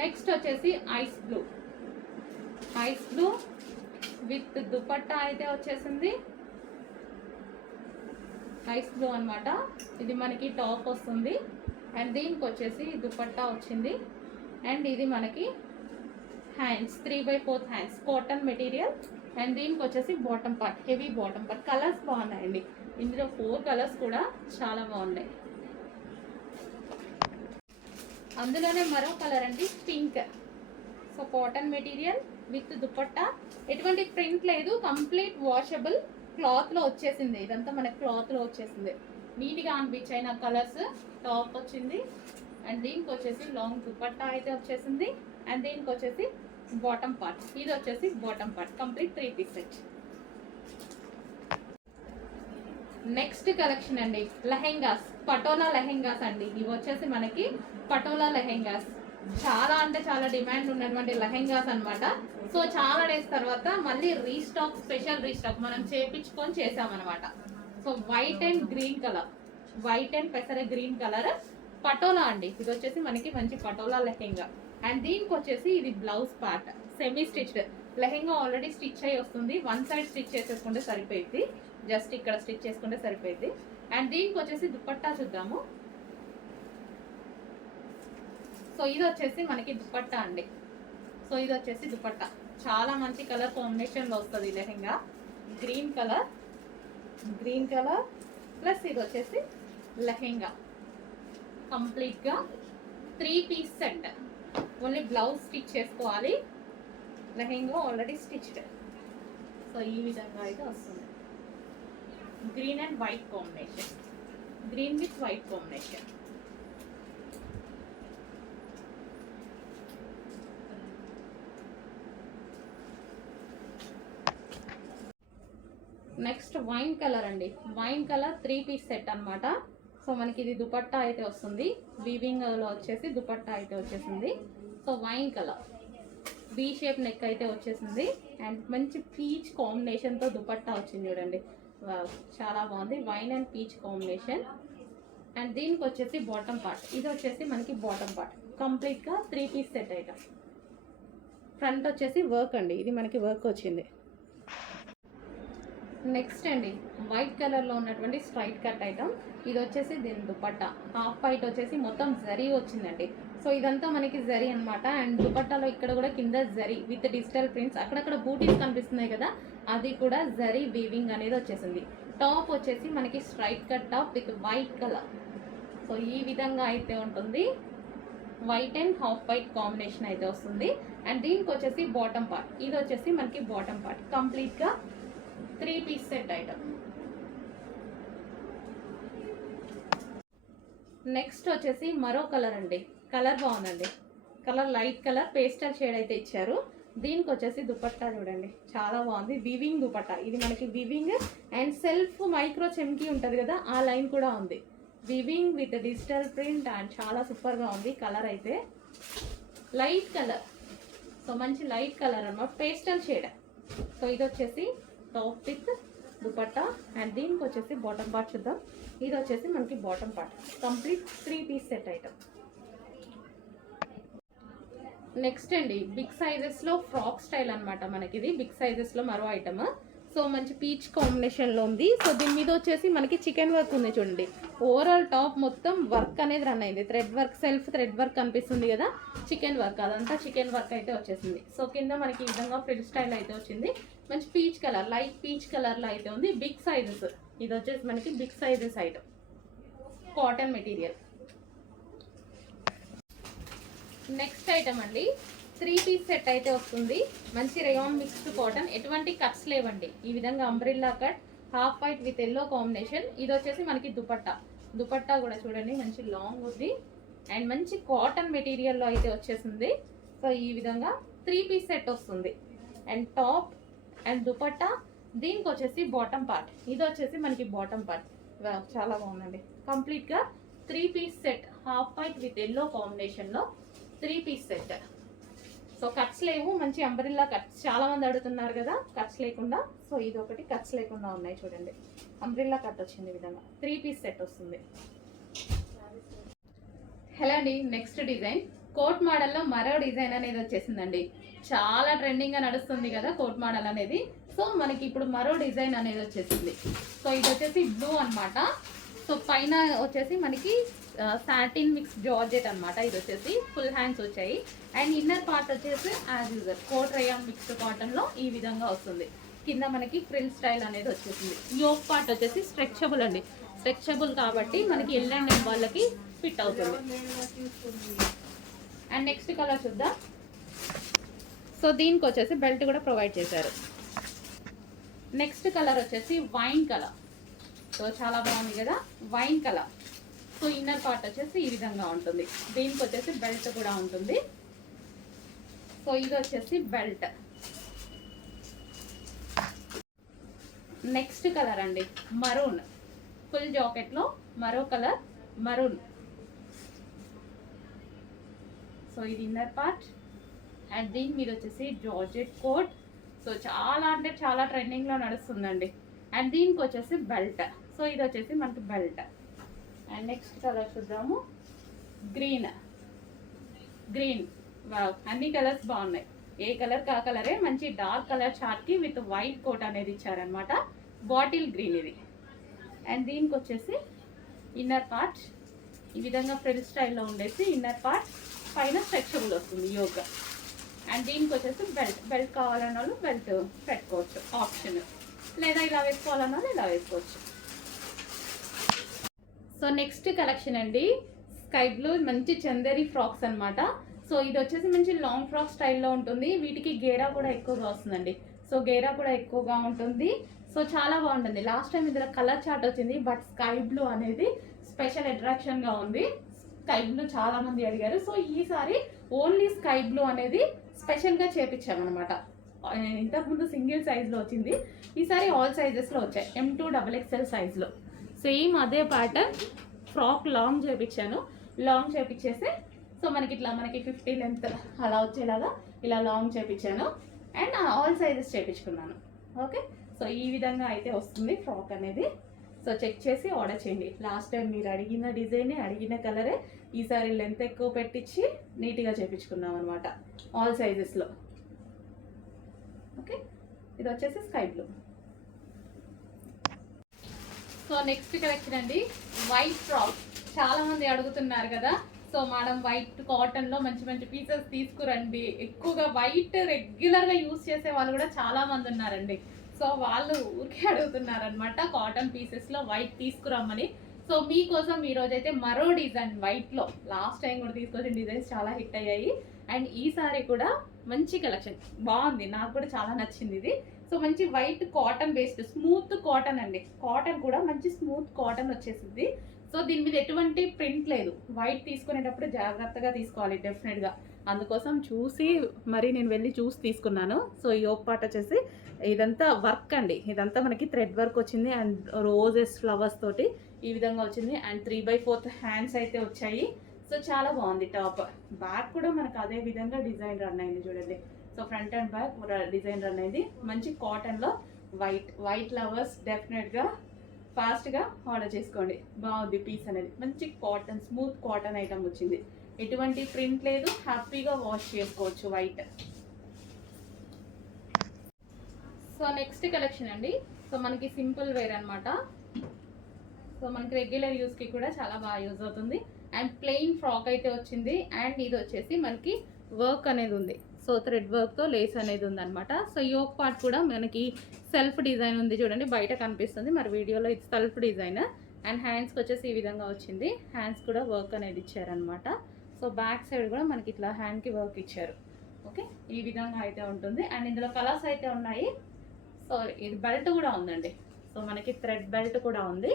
Next వచ్చేసి ice blue with dupatta అయితే వచ్చేసింది. ఐస్ బ్లూ అనమాట. ఇది మనకి టాప్ వస్తుంది అండ్ దీనికి వచ్చేసి దుపట్టా వచ్చింది. అండ్ ఇది మనకి hands 3/4 hands cotton material. And దీనికి వచ్చేసి bottom part, heavy bottom part. Colours బాగున్నాయండి, ఇందులో 4 కలర్స్ కూడా చాలా బాగున్నాయి. అందులోనే మరో కలర్ అండి pink. So cotton material with dupatta, ఎటువంటి ప్రింట్ లేదు, కంప్లీట్ వాషబుల్ క్లాత్లో వచ్చేసింది. ఇదంతా మనకి క్లాత్లో వచ్చేసింది. నీట్గా అనిపించాయి నాకు కలర్స్. టాప్ వచ్చింది అండ్ దీనికి వచ్చేసి లాంగ్ దుపట్టా అయితే వచ్చేసింది. అండ్ దీనికి వచ్చేసి బాటమ్ పార్ట్, ఇది వచ్చేసి bottom part, complete 3 piece set. Next collection అండి లెహెంగాస్, పటోలా లెహెంగాస్ అండి. ఇవి వచ్చేసి మనకి పటోలా లెహెంగాస్, చాలా అంటే చాలా డిమాండ్ ఉన్నటువంటి లెహెంగాస్ అనమాట. సో చాలా డేస్ తర్వాత మళ్ళీ రీస్టాక్, స్పెషల్ రీస్టాక్ మనం చేపించుకొని చేసామన్నమాట. So white and green colour, white and పెసర గ్రీన్ కలర్ పటోలా అండి. ఇది వచ్చేసి మనకి మంచి పటోలా లెహెంగా. అండ్ దీనికి వచ్చేసి ఇది blouse part, semi stitched. Lehenga already stitch అయ్యి వస్తుంది, 1 సైడ్ స్టిచ్ చేసేసుకుంటే సరిపోయింది, జస్ట్ ఇక్కడ స్టిచ్ చేసుకుంటే సరిపోయింది. అండ్ దీనికి వచ్చేసి దుపట్టా చూద్దాము. సో ఇది వచ్చేసి మనకి దుపట్టా అండి. సో ఇది వచ్చేసి దుపట్టా, చాలా మంచి కలర్ కాంబినేషన్లో వస్తుంది లెహెంగా. గ్రీన్ కలర్ ప్లస్ ఇది వచ్చేసి లెహెంగా, కంప్లీట్గా 3 piece set. Only blouse stitch చేసుకోవాలి, లెహెంగా ఆల్రెడీ స్టిచ్డ్. సో ఈ విధంగా అయితే వస్తుంది. Green and white combination, green with white combination. Next wine colour అండి. వైన్ కలర్ 3 పీస్ సెట్ అనమాట. సో మనకి ఇది దుపట్టా అయితే వస్తుంది, వీవింగ్ లో వచ్చేసి దుపట్టా అయితే వచ్చేసింది. So wine colour V shape neck అయితే వచ్చేసింది. అండ్ మంచి పీచ్ కాంబినేషన్తో దుపట్టా వచ్చింది చూడండి, చాలా బాగుంది. Wine and peach combination. And దీనికి వచ్చేసి బాటమ్ పార్ట్, ఇది వచ్చేసి మనకి బాటమ్ పార్ట్, కంప్లీట్గా 3 పీస్ సెట్ ఐటమ్. ఫ్రంట్ వచ్చేసి వర్క్ అండి, ఇది మనకి వర్క్ వచ్చింది. నెక్స్ట్ అండి వైట్ కలర్లో ఉన్నటువంటి స్ట్రైట్ కట్ ఐటమ్. ఇది వచ్చేసి దీని దుపట్టా, హాఫ్ వైట్ వచ్చేసి మొత్తం జరీ వచ్చిందండి. సో ఇదంతా మనకి జరీ అనమాట. అండ్ దుపట్టాలో ఇక్కడ కూడా కింద జరీ విత్ డిజిటల్ ప్రింట్స్, అక్కడక్కడ బూటీస్ కనిపిస్తున్నాయి కదా, అది కూడా జరీ వీవింగ్ అనేది వచ్చేసింది. టాప్ వచ్చేసి మనకి straight cut top with white colour. So ఈ విధంగా అయితే ఉంటుంది, white and half white combination అయితే వస్తుంది. అండ్ దీనికి వచ్చేసి బాటమ్ పార్ట్, ఇది వచ్చేసి మనకి బాటమ్ పార్ట్, కంప్లీట్గా 3 పీస్ సెట్ ఐటమ్. నెక్స్ట్ వచ్చేసి మరో కలర్ అండి. కలర్ బాగుందండి, colour light colour pastel shade అయితే ఇచ్చారు. దీనికి వచ్చేసి దుపట్టా చూడండి, చాలా బాగుంది. వివింగ్ దుపట్టా, ఇది మనకి వివింగ్ అండ్ సెల్ఫ్ మైక్రో చెమ్కి ఉంటుంది కదా, ఆ లైన్ కూడా ఉంది. Weaving with digital print and చాలా సూపర్గా ఉంది. కలర్ అయితే లైట్ కలర్, సో మంచి లైట్ కలర్ అన్నమాట, పేస్టల్ షేడ్. సో ఇది వచ్చేసి టాప్ విత్ దుపట్టా. అండ్ దీనికి వచ్చేసి బాటమ్ పార్ట్ చూద్దాం. ఇది వచ్చేసి మనకి bottom part, complete 3 piece set item. Next అండి బిగ్ సైజెస్లో ఫ్రాక్ స్టైల్ అనమాట మనకి. ఇది బిగ్ సైజెస్లో మరో ఐటమ్. సో మంచి పీచ్ కాంబినేషన్లో ఉంది. సో దీని మీద వచ్చేసి మనకి చికెన్ వర్క్ ఉంది చూడండి. ఓవరాల్ టాప్ మొత్తం వర్క్ అనేది రన్ అయింది, thread work, self thread work కనిపిస్తుంది కదా, చికెన్ వర్క్, అదంతా చికెన్ వర్క్ అయితే వచ్చేసింది. సో కింద మనకి ఈ విధంగా ఫ్రిల్ స్టైల్ అయితే వచ్చింది. మంచి పీచ్ కలర్, లైట్ పీచ్ కలర్లో అయితే ఉంది. బిగ్ సైజెస్, ఇది వచ్చేసి మనకి big sizes item, cotton material. Next item అండి 3 పీస్ సెట్ అయితే వస్తుంది. మంచి రేయాన్ మిక్స్డ్ కాటన్, ఎటువంటి కట్స్ లేవండి. ఈ విధంగా umbrella cut, half white with yellow combination. ఇది వచ్చేసి మనకి దుపట్టా, దుపట్టా కూడా చూడండి మంచి లాంగ్ ఉంది అండ్ మంచి కాటన్ మెటీరియల్లో అయితే వచ్చేసింది. సో ఈ విధంగా 3 పీస్ సెట్ వస్తుంది. అండ్ టాప్ అండ్ దుపట్టా, దీనికి వచ్చేసి బాటమ్ పార్ట్, ఇది వచ్చేసి మనకి బాటమ్ పార్ట్. చాలా బాగుందండి, కంప్లీట్గా 3 piece set, half white with yellow కాంబినేషన్లో 3 పీస్ సెట్. సో కట్స్ లేవు, మంచి అంబ్రిల్లా కట్స్, చాలా మంది అడుగుతున్నారు కదా కట్స్ లేకుండా. సో ఇది ఒకటి కట్స్ లేకుండా ఉన్నాయి చూడండి, అంబ్రిల్లా కట్ వచ్చింది ఈ విధంగా. 3 పీస్ సెట్ వస్తుంది. హలో అండి, నెక్స్ట్ డిజైన్ కోట్ మోడల్లో మరో డిజైన్ అనేది వచ్చేసిందండి. చాలా ట్రెండింగ్ గా నడుస్తుంది కదా కోట్ మోడల్ అనేది. సో మనకి ఇప్పుడు మరో డిజైన్ అనేది వచ్చేసింది. సో ఇది వచ్చేసి బ్లూ అన్నమాట. సో పైన వచ్చేసి మనకి సాటిన్ మిక్స్ జార్జెట్ అన్నమాట. ఇది వచ్చేసి ఫుల్ హ్యాండ్స్ వచ్చాయి. అండ్ ఇన్నర్ పార్ట్ వచ్చేసి as usual coat rayon mixed cotton లో ఈ విధంగా వస్తుంది. కింద మనకి ఫ్రిల్ స్టైల్ అనేది వచ్చేసింది. యోక్ పార్ట్ వచ్చేసి స్ట్రెచబుల్ అండి. స్ట్రెచబుల్ కాబట్టి మనకి ఎల్ వాళ్ళకి ఫిట్ అవుతుంది. అండ్ నెక్స్ట్ కలర్ చూద్దాం. సో దీనికి వచ్చేసి బెల్ట్ కూడా ప్రొవైడ్ చేశారు. నెక్స్ట్ కలర్ వచ్చేసి వైన్ కలర్. సో చాలా బాగుంది కదా wine colour. So inner part వచ్చేసి ఈ విధంగా ఉంటుంది. దీనికి వచ్చేసి బెల్ట్ కూడా ఉంటుంది. సో ఇది వచ్చేసి బెల్ట్. నెక్స్ట్ కలర్ అండి మరూన్. ఫుల్ జాకెట్ లో మరో కలర్ మరూన్. సో ఇది ఇన్నర్ పార్ట్. అండ్ దీని మీద వచ్చేసి జార్జెట్ కోట్. సో చాలా అంటే చాలా ట్రెండింగ్ లో నడుస్తుందండి. అండ్ దీనికి వచ్చేసి బెల్ట్. సో ఇది వచ్చేసి మనకి బెల్ట్. అండ్ నెక్స్ట్ కలర్ చూద్దాము. గ్రీన్. గ్రీన్ అన్ని కలర్స్ బాగున్నాయి. ఏ కలర్ కా కలరే. మంచి డార్క్ కలర్ చార్ట్ కి విత్ వైట్ కోట్ అనేది ఇచ్చారనమాట. బాటిల్ గ్రీన్ ఇది. అండ్ దీనికి వచ్చేసి ఇన్నర్ పార్ట్ ఈ విధంగా ఫ్రిల్ స్టైల్లో ఉండేసి ఇన్నర్ పార్ట్ పైన స్ట్రెచబుల్ వస్తుంది యోగా. అండ్ దీనికి వచ్చేసి బెల్ట్. బెల్ట్ కావాలన్న వాళ్ళు బెల్ట్ పెట్టుకోవచ్చు ఆప్షన్, లేదా ఇలా వేసుకోవాలన్న వాళ్ళు ఇలా వేసుకోవచ్చు. సో నెక్స్ట్ కలెక్షన్ అండి స్కై బ్లూ మంచి చందేరి ఫ్రాక్స్ అన్నమాట. సో ఇది వచ్చేసి మంచి లాంగ్ ఫ్రాక్ స్టైల్లో ఉంటుంది. వీటికి గేరా కూడా ఎక్కువగా వస్తుందండి. సో గేరా కూడా ఎక్కువగా ఉంటుంది. సో చాలా బాగుంటుంది. లాస్ట్ టైం ఇందులో కలర్ చార్ట్ వచ్చింది, బట్ స్కై బ్లూ అనేది స్పెషల్ అట్రాక్షన్ గా ఉంది. స్కై బ్లూ చాలా మంది అడిగారు. సో ఈసారి ఓన్లీ స్కై బ్లూ అనేది స్పెషల్ గా చేపించామన్నమాట. ఇంతకుముందు సింగిల్ సైజ్ లో వచ్చింది, ఈసారి ఆల్ సైజెస్ లో వచ్చాయి. M2 XXL సైజ్ లో సేమ్ అదే ప్యాటర్న్ ఫ్రాక్ లాంగ్ చేపించాను. లాంగ్ చేపించేసి సో మనకి ఇట్లా మనకి 50 లెంత్ అలా వచ్చేలాగా ఇలా లాంగ్ చేపించాను. అండ్ ఆల్ సైజెస్ చేపించుకున్నాను. ఓకే, సో ఈ విధంగా అయితే వస్తుంది ఫ్రాక్ అనేది. సో చెక్ చేసి ఆర్డర్ చేయండి. లాస్ట్ టైం మీరు అడిగిన డిజైనే అడిగిన కలరే ఈసారి లెంత్ ఎక్కువ పెట్టించి నీట్గా చేపించుకున్నాం అనమాట ఆల్ సైజెస్లో. ఓకే, ఇది వచ్చేసి sky blue. So next collection అండి వైట్ ఫ్రాక్. చాలా మంది అడుగుతున్నారు కదా. సో మేడం వైట్ కాటన్ లో మంచి మంచి పీసెస్ తీసుకురండి. ఎక్కువగా వైట్ రెగ్యులర్ గా యూజ్ చేసే వాళ్ళు కూడా చాలా మంది ఉన్నారండి. సో వాళ్ళు ఊరికే అడుగుతున్నారు అనమాట కాటన్ పీసెస్ లో వైట్ తీసుకురమ్మని. సో మీకోసం ఈ రోజు అయితే మరో డిజైన్ వైట్ లో లాస్ట్ టైం కూడా తీసుకొచ్చిన డిజైన్స్ చాలా హిట్ అయ్యాయి. అండ్ ఈసారి కూడా మంచి కలెక్షన్ బాగుంది, నాకు కూడా చాలా నచ్చింది ఇది. సో మంచి white cotton based smooth cotton అండి. కాటన్ కూడా మంచి స్మూత్ కాటన్ వచ్చేసింది. సో దీని మీద ఎటువంటి ప్రింట్ లేదు. వైట్ తీసుకునేటప్పుడు జాగ్రత్తగా తీసుకోవాలి డెఫినెట్గా. అందుకోసం చూసి మరి నేను వెళ్ళి చూసి తీసుకున్నాను. సో ఈ యోక్ పార్ట్ వచ్చేసి ఇదంతా వర్క్ అండి. ఇదంతా మనకి థ్రెడ్ వర్క్ వచ్చింది అండ్ రోజెస్ ఫ్లవర్స్ తోటి ఈ విధంగా వచ్చింది. అండ్ 3/4 హ్యాండ్స్ అయితే వచ్చాయి. సో చాలా బాగుంది టాప్. బ్యాక్ కూడా మనకు అదే విధంగా డిజైన్ రన్ అయింది చూడండి. So front and back design run అయింది. మంచి కాటన్లో వైట్ లవర్స్ డెఫినెట్గా ఫాస్ట్గా ఆర్డర్ చేసుకోండి. బాగుంది పీస్ అనేది. మంచి కాటన్ స్మూత్ కాటన్ ఐటమ్ వచ్చింది. ఎటువంటి ప్రింట్ లేదు, హ్యాపీగా వాష్ చేసుకోవచ్చు వైట్. సో నెక్స్ట్ కలెక్షన్ అండి. సో మనకి సింపుల్ వేర్ అనమాట. సో మనకి రెగ్యులర్ యూస్కి కూడా చాలా బాగా యూజ్ అవుతుంది. అండ్ ప్లెయిన్ ఫ్రాక్ అయితే వచ్చింది. అండ్ ఇది వచ్చేసి మనకి వర్క్ అనేది ఉంది. సో థ్రెడ్ వర్క్తో లేస్ అనేది ఉందన్నమాట. సో యోక్ పార్ట్ కూడా మనకి సెల్ఫ్ డిజైన్ ఉంది చూడండి, బయట కనిపిస్తుంది, మరి వీడియోలో ఇది సెల్ఫ్ డిజైన్. అండ్ హ్యాండ్స్కి వచ్చేసి ఈ విధంగా వచ్చింది. హ్యాండ్స్ కూడా వర్క్ అనేది ఇచ్చారనమాట. సో బ్యాక్ సైడ్ కూడా మనకి ఇట్లా హ్యాండ్కి వర్క్ ఇచ్చారు. ఓకే, ఈ విధంగా అయితే ఉంటుంది. అండ్ ఇందులో కలర్స్ అయితే ఉన్నాయి. సో ఇది బెల్ట్ కూడా ఉందండి. సో మనకి థ్రెడ్ బెల్ట్ కూడా ఉంది.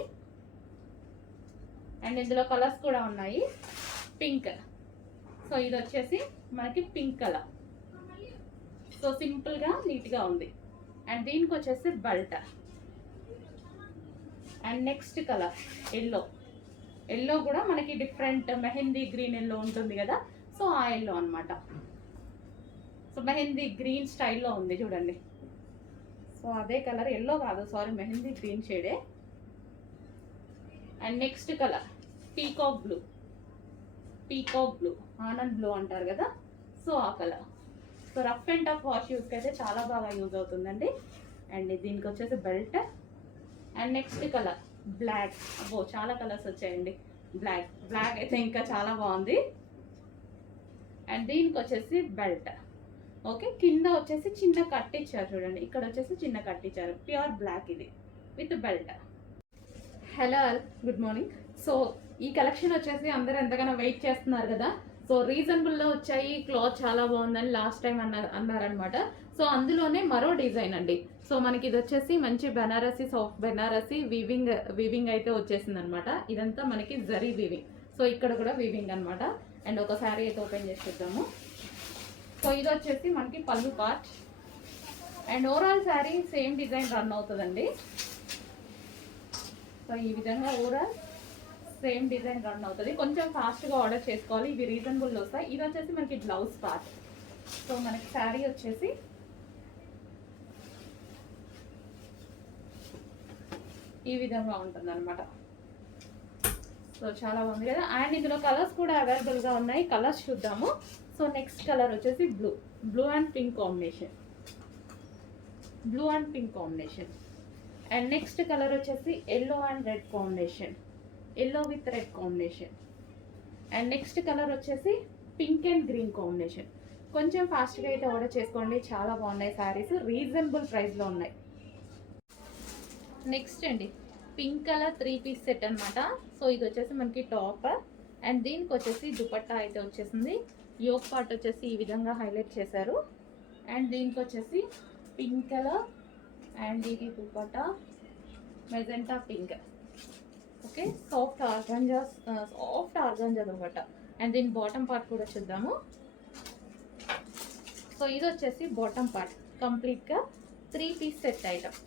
అండ్ ఇందులో కలర్స్ కూడా ఉన్నాయి. పింక్. సో ఇది వచ్చేసి మనకి పింక్ కలర్. సో సింపుల్గా నీట్గా ఉంది. అండ్ దీనికి వచ్చేసి belt. And next colour yellow. Yellow కూడా మనకి డిఫరెంట్ మెహందీ గ్రీన్ ఎల్లో ఉంటుంది కదా. సో ఆ ఎల్లో అనమాట. సో మెహందీ గ్రీన్ స్టైల్లో ఉంది చూడండి. సో అదే కలర్, ఎల్లో కాదు సారీ, మెహందీ గ్రీన్ షేడే. And next colour peacock blue. Peacock blue Anand blue అంటారు కదా, సో ఆ colour. So rough and tough wash యూస్కి అయితే చాలా బాగా యూజ్ అవుతుందండి. అండ్ దీనికి వచ్చేసి belt. And next colour black. అబ్బో చాలా కలర్స్ వచ్చాయండి. బ్లాక్ అయితే ఇంకా చాలా బాగుంది. అండ్ దీనికి వచ్చేసి బెల్ట్. ఓకే, కింద వచ్చేసి చిన్న కట్ ఇచ్చారు చూడండి, ఇక్కడ వచ్చేసి చిన్న కట్ ఇచ్చారు. ప్యూర్ బ్లాక్ ఇది with belt. Hello all, good morning. So ఈ కలెక్షన్ వచ్చేసి అందరూ ఎంతగానో వెయిట్ చేస్తున్నారు కదా. సో రీజనబుల్లో వచ్చాయి, క్లాత్ చాలా బాగుందని లాస్ట్ టైం అన్నారనమాట. సో అందులోనే మరో డిజైన్ అండి. సో మనకి ఇది వచ్చేసి మంచి బెనారసీ, సాఫ్ట్ బెనారసీ వివింగ్ అయితే వచ్చేసింది అనమాట. ఇదంతా మనకి జరీ వివింగ్. సో ఇక్కడ కూడా వివింగ్ అనమాట. అండ్ ఒక శారీ అయితే ఓపెన్ చేసి చూద్దాము. సో ఇది వచ్చేసి మనకి పళ్ళు part. And overall sari same design run అవుతుందండి. సో ఈ విధంగా ఓవరాల్ సేమ్ డిజైన్ రన్ అవుతుంది. కొంచెం ఫాస్ట్గా ఆర్డర్ చేసుకోవాలి, ఇవి రీజనబుల్లో వస్తాయి. ఇది వచ్చేసి మనకి బ్లౌజ్ పార్ట్. సో మనకి శారీ వచ్చేసి ఈ విధంగా ఉంటుంది అనమాట. సో చాలా బాగుంది కదా. అండ్ ఇందులో కలర్స్ కూడా అవైలబుల్గా ఉన్నాయి, కలర్స్ చూద్దాము. సో నెక్స్ట్ కలర్ వచ్చేసి blue and pink combination. And next colour వచ్చేసి yellow and red combination, yellow with red combination. And next colour వచ్చేసి పింక్ అండ్ గ్రీన్ కాంబినేషన్. కొంచెం ఫాస్ట్గా అయితే ఆర్డర్ చేసుకోండి, చాలా బాగున్నాయి శారీస్, రీజనబుల్ ప్రైస్లో ఉన్నాయి. నెక్స్ట్ అండి పింక్ కలర్ 3 పీస్ సెట్ అనమాట. సో ఇది వచ్చేసి మనకి టాప్. అండ్ దీనికి వచ్చేసి దుపట్టా అయితే వచ్చేసింది. యోక్ పార్ట్ వచ్చేసి ఈ విధంగా హైలైట్ చేశారు. అండ్ దీనికి వచ్చేసి పింక్ కలర్ అండ్ ఇది dupatta magenta pink. Okay, soft organza dupatta. And దీని బాటమ్ పార్ట్ కూడా చూద్దాము. సో ఇది వచ్చేసి బాటమ్ పార్ట్, కంప్లీట్గా 3 పీస్ సెట్ ఐటమ్.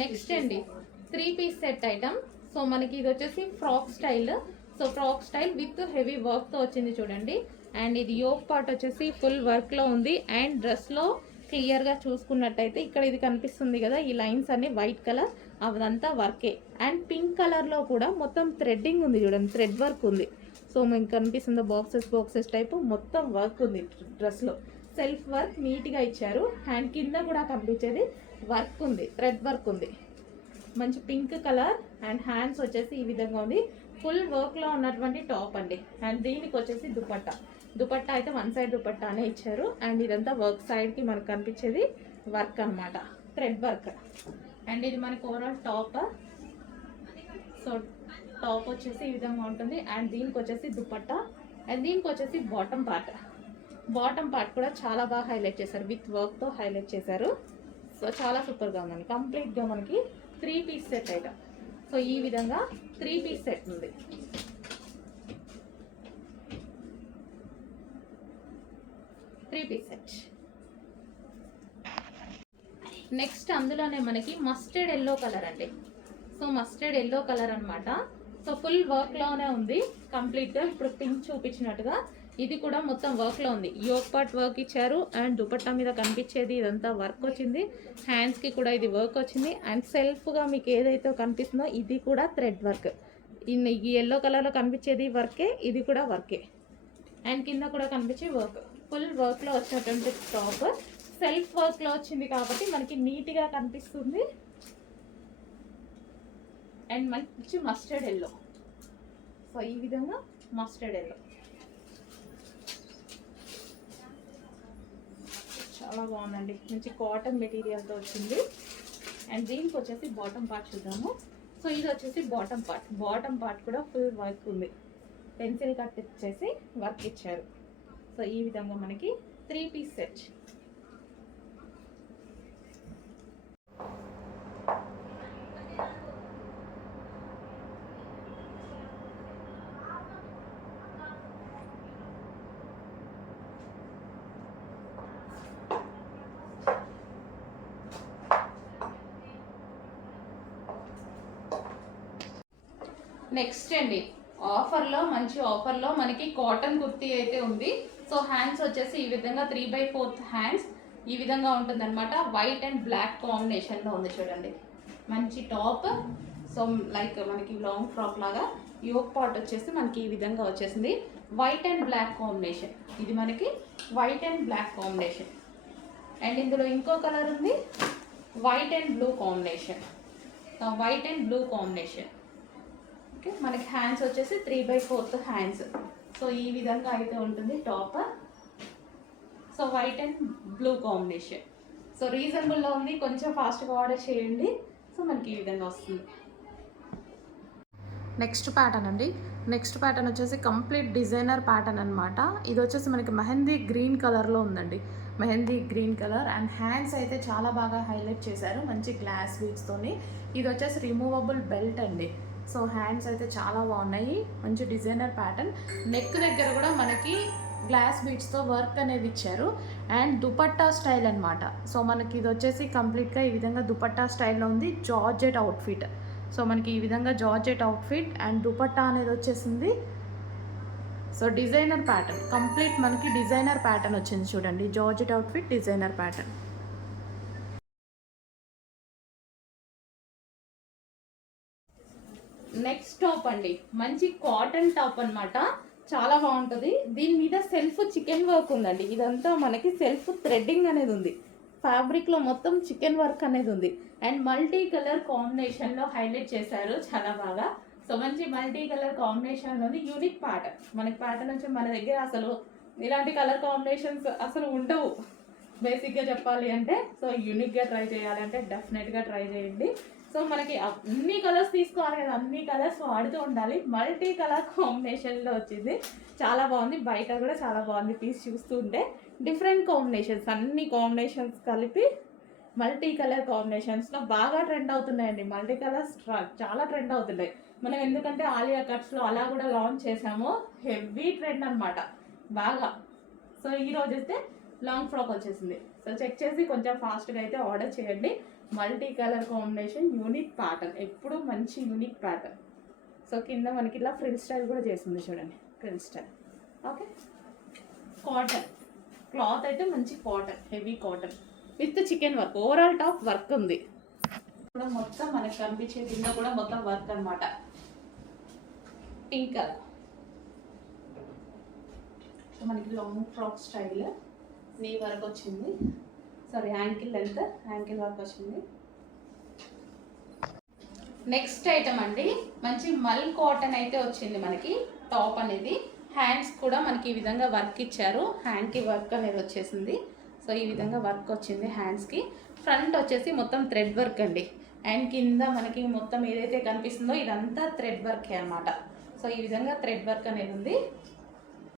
నెక్స్ట్ అండి 3 పీస్ సెట్ ఐటమ్. సో మనకి ఇది వచ్చేసి frock style. So frock style with heavy వర్క్తో వచ్చింది చూడండి. అండ్ ఇది యోక్ పార్ట్ వచ్చేసి ఫుల్ వర్క్లో ఉంది. అండ్ డ్రెస్లో క్లియర్గా చూసుకున్నట్టయితే ఇక్కడ ఇది కనిపిస్తుంది కదా, ఈ లైన్స్ అన్ని వైట్ కలర్, అదంతా వర్కే. అండ్ పింక్ కలర్లో కూడా మొత్తం థ్రెడ్డింగ్ ఉంది చూడండి, థ్రెడ్ వర్క్ ఉంది. సో మీకు కనిపిస్తుందో బాక్సెస్ టైపు మొత్తం వర్క్ ఉంది డ్రెస్లో. సెల్ఫ్ వర్క్ నీట్గా ఇచ్చారు. అండ్ కింద కూడా కనిపించేది వర్క్ ఉంది, థ్రెడ్ వర్క్ ఉంది. మంచి పింక్ కలర్. అండ్ హ్యాండ్స్ వచ్చేసి ఈ విధంగా ఉంది, ఫుల్ వర్క్లో ఉన్నటువంటి టాప్ అండి. అండ్ దీనికి వచ్చేసి దుపట్టా అయితే 1 సైడ్ దుపట్టానే ఇచ్చారు. అండ్ ఇదంతా వర్క్ సైడ్కి మనకు కనిపించేది వర్క్ అనమాట, థ్రెడ్ వర్క్. అండ్ ఇది మనకి ఓవరాల్ టాప్. సో టాప్ వచ్చేసి ఈ విధంగా ఉంటుంది. అండ్ దీనికి వచ్చేసి దుపట్టా. అండ్ దీనికి వచ్చేసి బాటమ్ పార్ట్ కూడా చాలా బాగా హైలైట్ చేశారు, విత్ వర్క్తో హైలైట్ చేశారు. సో చాలా సూపర్గా ఉందండి. కంప్లీట్గా మనకి 3 పీస్ సెట్ ఐటమ్. సో ఈ విధంగా 3 పీస్ సెట్ ఉంది. నెక్స్ట్ అందులోనే మనకి మస్టర్డ్ ఎల్లో కలర్ అండి. సో మస్టర్డ్ ఎల్లో కలర్ అనమాట. సో ఫుల్ వర్క్లోనే ఉంది కంప్లీట్గా. ఇప్పుడు పింక్ చూపించినట్టుగా ఇది కూడా మొత్తం వర్క్లో ఉంది. యోక్ పార్ట్ వర్క్ ఇచ్చారు. అండ్ దుపట్టా మీద కనిపించేది ఇదంతా వర్క్ వచ్చింది. హ్యాండ్స్కి కూడా ఇది వర్క్ వచ్చింది. అండ్ సెల్ఫ్గా మీకు ఏదైతే కనిపిస్తుందో ఇది కూడా థ్రెడ్ వర్క్. ఈ ఎల్లో కలర్లో కనిపించేది వర్కే, ఇది కూడా వర్కే. అండ్ కింద కూడా కనిపించే వర్క్, ఫుల్ వర్క్లో వచ్చినటువంటి టాప్. సెల్ఫ్ వర్క్లో వచ్చింది కాబట్టి మనకి నీట్గా కనిపిస్తుంది. అండ్ మంచి మస్టర్డ్ ఎల్లో. సో ఈ విధంగా మస్టర్డ్ ఎల్లో చాలా బాగుందండి. మంచి కాటన్ మెటీరియల్తో వచ్చింది. అండ్ దీనికి వచ్చేసి బాటమ్ పార్ట్ చూద్దాము. సో ఇది వచ్చేసి బాటమ్ పార్ట్ కూడా ఫుల్ వర్క్ ఉంది. పెన్సిల్ కట్ ఇచ్చేసి వర్క్ ఇచ్చారు. సో ఈ విధంగా మనకి 3 పీస్ సెట్. నెక్స్ట్ అండి మంచి ఆఫర్లో మనకి కాటన్ కుర్తీ అయితే ఉంది. సో హ్యాండ్స్ వచ్చేసి ఈ విధంగా 3/4 హ్యాండ్స్ ఈ విధంగా ఉంటుంది అనమాట. వైట్ అండ్ బ్లాక్ కాంబినేషన్లో ఉంది చూడండి. మంచి టాప్. సో లైక్ మనకి లాంగ్ ఫ్రాక్ లాగా యోక్ పార్ట్ వచ్చేసి మనకి ఈ విధంగా వచ్చేసింది. వైట్ అండ్ బ్లాక్ కాంబినేషన్, ఇది మనకి white and black combination. And ఇందులో ఇంకో కలర్ ఉంది, white and blue combination. White and blue combination. Okay, మనకి హ్యాండ్స్ వచ్చేసి 3/4 హ్యాండ్స్. సో ఈ విధంగా అయితే ఉంటుంది top. So white and blue combination. So రీజనబుల్లో ఉంది, కొంచెం ఫాస్ట్గా ఆర్డర్ చేయండి. సో మనకి ఈ విధంగా వస్తుంది. నెక్స్ట్ ప్యాటర్న్ అండి. నెక్స్ట్ ప్యాటర్న్ వచ్చేసి కంప్లీట్ డిజైనర్ ప్యాటర్న్ అనమాట. ఇది వచ్చేసి మనకి మెహందీ గ్రీన్ కలర్లో ఉందండి, mehndi green colour. And hands అయితే చాలా బాగా హైలైట్ చేశారు మంచి గ్లాస్ బీడ్స్తోని. ఇది వచ్చేసి రిమూవబుల్ బెల్ట్ అండి. సో హ్యాండ్స్ అయితే చాలా బాగున్నాయి, మంచి డిజైనర్ ప్యాటర్న్. నెక్ దగ్గర కూడా మనకి గ్లాస్ బీడ్స్తో వర్క్ అనేది ఇచ్చారు. అండ్ దుపట్టా స్టైల్ అనమాట. సో మనకి ఇది వచ్చేసి కంప్లీట్గా ఈ విధంగా దుపట్టా స్టైల్లో ఉంది, జార్జెట్ అవుట్ఫిట్. సో మనకి ఈ విధంగా జార్జెట్ అవుట్ఫిట్ అండ్ దుపట్టా అనేది వచ్చేసింది. సో డిజైనర్ ప్యాటర్న్, కంప్లీట్ మనకి డిజైనర్ ప్యాటర్న్ వచ్చింది చూడండి, georgette outfit designer pattern. Next top అండి, మంచి కాటన్ టాప్ అనమాట, చాలా బాగుంటుంది. దీని మీద సెల్ఫ్ చికెన్ వర్క్ ఉందండి. ఇదంతా మనకి సెల్ఫ్ థ్రెడ్డింగ్ అనేది ఉంది, ఫ్యాబ్రిక్లో మొత్తం చికెన్ వర్క్ అనేది ఉంది. అండ్ మల్టీ కలర్ కాంబినేషన్లో హైలైట్ చేశారు చాలా బాగా. సో మంచి మల్టీ కలర్ కాంబినేషన్ ఉంది, యూనిక్ ప్యాటర్న్. మనకి ప్యాటర్న్ వచ్చి మన దగ్గర అసలు ఇలాంటి కలర్ కాంబినేషన్స్ అసలు ఉండవు బేసిక్గా చెప్పాలి అంటే. సో యూనిక్గా ట్రై చేయాలంటే డెఫినెట్గా ట్రై చేయండి. సో మనకి అన్ని కలర్స్ తీసుకోవాలి కదా, అన్ని కలర్స్ వాడుతూ ఉండాలి. మల్టీ కలర్ కాంబినేషన్లో వచ్చింది, చాలా బాగుంది. బయట కూడా చాలా బాగుంది పీస్ చూస్తుంటే. డిఫరెంట్ కాంబినేషన్స్, అన్ని కాంబినేషన్స్ కలిపి మల్టీ కలర్ కాంబినేషన్స్లో బాగా ట్రెండ్ అవుతున్నాయండి. మల్టీ కలర్స్ చాలా ట్రెండ్ అవుతున్నాయి. మనం ఎందుకంటే ఆలియా కట్స్లో అలా కూడా లాంచ్ చేసాము, హెవీ ట్రెండ్ అనమాట బాగా. సో ఈరోజు అయితే లాంగ్ ఫ్రాక్ వచ్చేసింది. సో చెక్ చేసి కొంచెం ఫాస్ట్గా అయితే ఆర్డర్ చేయండి. Multi colour combination, unique pattern, ఎప్పుడు మంచి యూనిక్ ప్యాటర్న్. సో కింద మనకి ఇలా ఫ్రిల్ స్టైల్ కూడా చేసింది చూడండి, frill style. Okay, cotton cloth అయితే మంచి cotton, heavy cotton with chicken work. Overall top work ఉంది కూడా, మొత్తం మనకి కనిపించే కింద కూడా మొత్తం వర్క్ అనమాట. Pink colour. సో మనకి లాంగ్ ఫ్రాక్ స్టైల్, నీ వర్క్ వచ్చింది, sorry ankle length, ankle work వచ్చింది. నెక్స్ట్ ఐటమ్ అండి, మంచి మల్ కాటన్ అయితే వచ్చింది మనకి టాప్ అనేది. హ్యాండ్స్ కూడా మనకి ఈ విధంగా వర్క్ ఇచ్చారు, హ్యాండ్కి వర్క్ అనేది వచ్చేసింది. సో ఈ విధంగా వర్క్ వచ్చింది హ్యాండ్స్కి. ఫ్రంట్ వచ్చేసి మొత్తం థ్రెడ్ వర్క్ అండి. అండ్ కింద మనకి మొత్తం ఏదైతే కనిపిస్తుందో ఇదంతా థ్రెడ్ వర్కే అనమాట. సో ఈ విధంగా థ్రెడ్ వర్క్ అనేది ఉంది.